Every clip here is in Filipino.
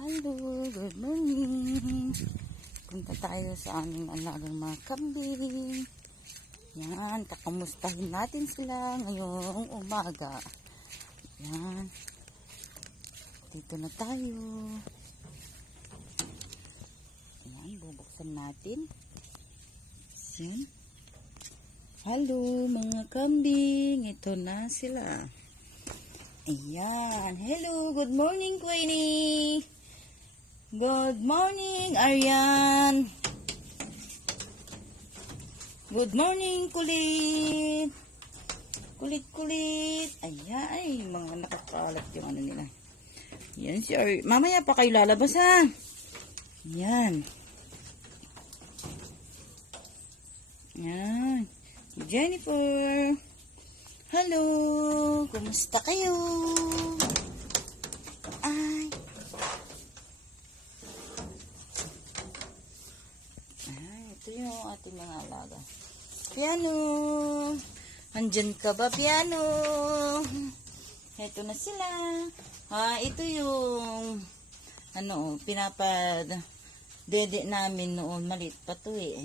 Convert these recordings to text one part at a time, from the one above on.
Hello, good morning. Punta tayo sa aming alagang mga kambing. Yan, kakamustahin natin sila ngayong umaga. Yan. Dito na tayo. Yan, bubuksan natin. Yan. Hello mga kambing. Ito na sila. Ayan. Hello, good morning Queenie. Good morning, Aryan. Good morning, Kulit. Kulit. Ayan, ay, mga nakakalat yung ano nila. Yan si Aryan. Mamaya pa kayo lalabas, ha? Yan. Yan. Jennifer. Hello. Kumusta kayo? Ay. Ito yung ating mga alaga. Piano. Andyan ka ba, Piano? Ito na sila. Ito yung dede namin noon. Maliit pa to eh.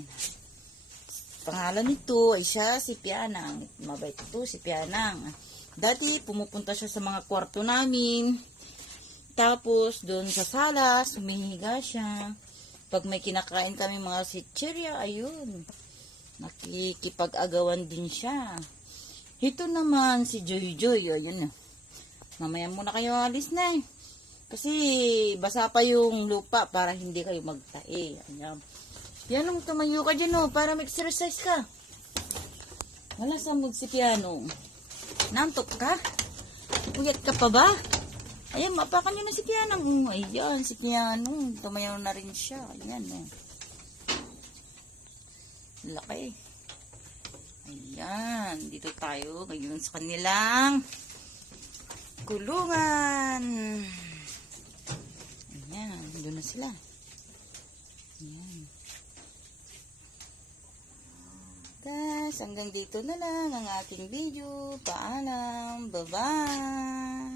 Pangalan nito ay siya si Pianang. Mabait ito si Pianang. Dati pumupunta siya sa mga kwarto namin. Tapos doon sa sala, sumihiga siya. Pag may kinakain kami mga sitsirya, ayun, nakikipag-agawan din siya. Ito naman si Joy. Ayun. Mamaya muna kayo alis na eh. Kasi basa pa yung lupa para hindi kayo magtae. Ayan. Pianong, tumayo ka dyan oh, para mag-exercise ka. Wala sa si Pianong. Nantok ka? Uyat ka pa ba? Ayan, mapakan nyo na si Pianong. Ayan, si Pianong. Tumayo na rin siya. Ayan oh. Laki. Ayan, dito tayo ngayon sa kanilang kulungan. Ayan, doon na sila. Ayan. Guys, hanggang dito na lang ang aking video. Paalam. Bye-bye.